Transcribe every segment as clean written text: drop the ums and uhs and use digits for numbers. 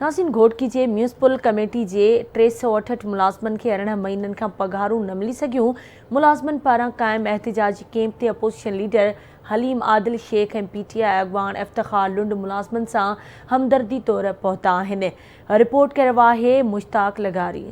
नाज़रीन, घोटकी जे municipal committee जे 368 मुलाज़मन खे 18 महीननि खां पघारूं न मिली सघियूं। मुलाज़मन पारां क़ाइम एहतिजाजी कैंप ते अपोजिशन लीडर हलीम आदिल शेख ऐं PTI अॻवान इफ्तिखार लुंड मुलाज़मन सां हमदर्दी तौर पहुता आहिनि। रिपोर्ट कयो आहे मुश्ताक लगारी।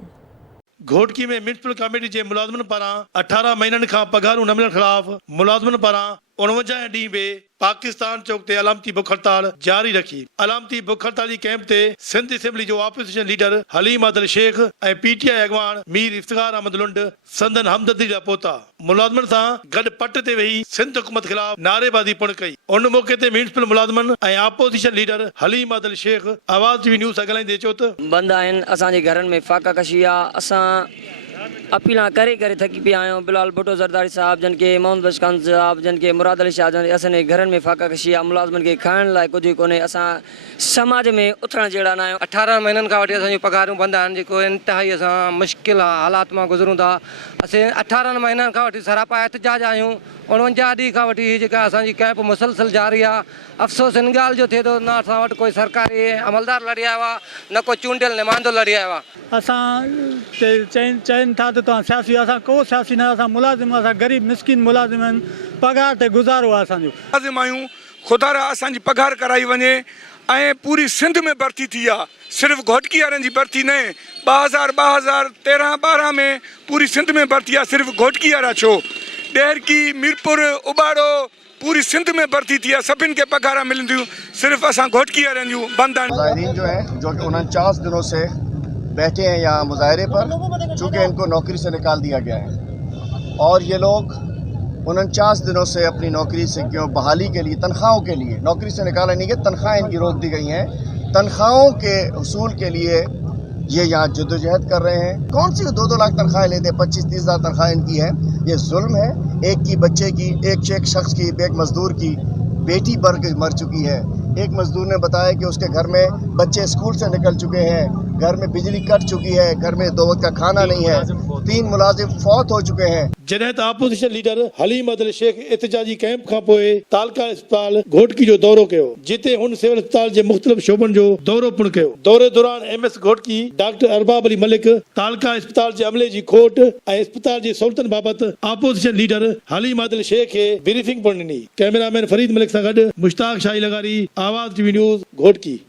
घोटकी में म्यूनिसिपल कमेटी जे मुलाज़मन पारां 18 महीननि खां पघारूं न मिलण ख़िलाफ़ मुलाज़मन पारां 49 ॾींहं बि पाकिस्तान चौक ते अलामती बुख हड़ताल जारी रखी। अलामती बुख हड़ताली कैंप ते सिंध असेंबली जो ऑपोजिशन लीडर हलीम आदिल शेख ऐं PTI अॻवान मीर इफ्तिखार अहमद लुंड संदन हमदर्दी लाइ पहुता। मुलाज़मन सां गॾु पट ते वेही सिंध हुकूमत ख़िलाफ़ नारेबाज़ी पिणु कई। उन मौके ते म्यूनिसिपल मुलाज़मन ऐं ऑपोजिशन लीडर हलीम आदिल शेख आवाज़ TV न्यूज़ सां ॻाल्हाईंदे चयो त बंद आहिनि, असांजे घरनि में फाका कशी आहे। असां अपील करे थकी पिया आहियूं। बिलाल भुट्टो ज़रदारी साहब जन के, मोहम्मद बख्श खान साहब जन के, मुराद अली शाह जन के, असांजे घरनि में फाका कशी आहे। मुलाज़मन खे खाइण लाइ कुझु कोन्हे। असां समाज में उथण जहिड़ा न आहियूं। 18 महीननि खां वठी असांजूं पघारूं बंदि आहिनि, जेको इंतिहाई असां मुश्किल हालात मां गुज़रूं था। असीं 18 महीननि खां वठी सरापा एहतिजाज आहियूं। 49 ॾींहं खां वठी हीअ जेका असांजी कैंप मुसलसल जारी आहे। अफ़सोस हिन ॻाल्हि जो थिए थो न असां वटि कोई सरकारी अमलदार लड़ी आयो आहे, न कोई चूंडियल नुमाइंदो लड़ी आयो आहे। असां चइनि था त तव्हां सियासी, असां को सियासी न, असां मुलाज़िम, असां ग़रीब मिसकिन मुलाज़िम आहिनि। पघार ते गुज़ारो आहे असांजो। मुलाज़िम आहियूं, ख़ुदा रा असांजी पघार कराई वञे ऐं पूरी सिंध में भर्ती थी आहे। सिर्फ़ु घोटकी वारनि जी भर्ती न, 2013, 12 में पूरी सिंध में भर्ती आहे। सिर्फ़ु घोटकी वारा छो, डेहरकी, मीरपुर, उबाड़ो, पूरी सिंध में भर्ती थी है। सभिनि खे पघार मिलंदियूं, सिर्फ़ु असां घोटकी वारनि जूं बंदि आहिनि। मुज़ाहिरीन जो हैं, जो कि 49 दिनों से बैठे हैं यहाँ मुजाहरे पर, चूँकि इनको नौकरी से निकाल दिया गया है और ये लोग 49 दिनों से अपनी नौकरी से क्यों बहाली के लिए, तनख्वाहों के लिए, नौकरी से निकाला नहीं गया, तनख्वाहें इनकी रोक दी गई हैं। तनख्वाहों के हसूल के लिए ये यहाँ जद्दोजहद कर रहे हैं। कौन सी 2-2 लाख तनख्वाहें लेते हैं, 25-30 हज़ार तनख्वाह इनकी है। ये जुल्म है। एक की बच्चे की, एक शख्स की, एक मजदूर की बेटी मर चुकी है। एक मजदूर ने बताया कि उसके घर में बच्चे स्कूल से निकल चुके हैं, घर में बिजली कट चुकी है, घर में 2 वक्त का खाना नहीं है, 3 मुलाजिम फौत हो चुके हैं। जॾहिं त ऑपोजिशन लीडर हलीम आदिल शेख एहतिजाजी कैंप खां पोइ तालका अस्पताल घोटकी जो दौरो कयो, जिते हुन सिविल अस्पताल जे मुख़्तलिफ़ शोबनि जो दौरो पिणु कयो। दौरे दौरान MS घोटकी डॉक्टर अरबाब अली मलिक तालका अस्पताल जे अमले जी खोट ऐं अस्पताल जी सहूलियतुनि बाबति ऑपोजिशन लीडर हलीम आदिल शेख खे ब्रीफिंग पिणु ॾिनी। कैमरामैन फरीद मलिक सां गॾु मुश्ताक शाही लगारी, आवाज़ TV न्यूज़, घोटकी।